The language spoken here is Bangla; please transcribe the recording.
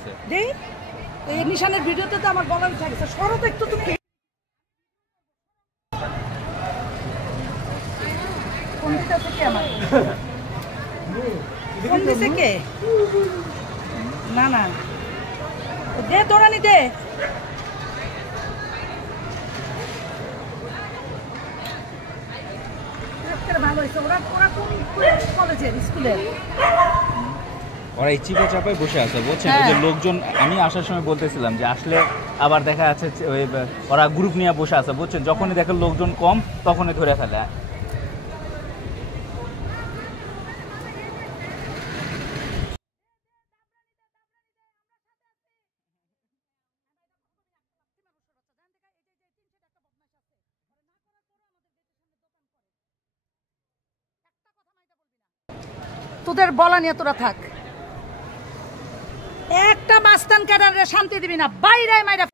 আছে দেই এই নিশানের ভিডিওতে তো আমার বলা উঠে গেছে সরো তো একটু তুমি কোন দিকে আছে কে আমার কোন দিকে কে না না দে তোরানি দে ভালো হয়েছে ওরা ওরা কোন কলেজের স্কুলের ওরা এই চিপা চাপায় বসে আছে বুঝছেন যে লোকজন আমি আসার সময় বলতেছিলাম যে আসলে আবার দেখা যাচ্ছে ওই ওরা গ্রুপ নিয়ে বসে আছে বুঝছেন যখনই দেখে লোকজন কম তখনই ধরে ফেলে তোদের বলা নিয়ে তোরা থাক একটা মাস্তান ক্যাডারে শান্তি দিবি না বাইরে মাইরা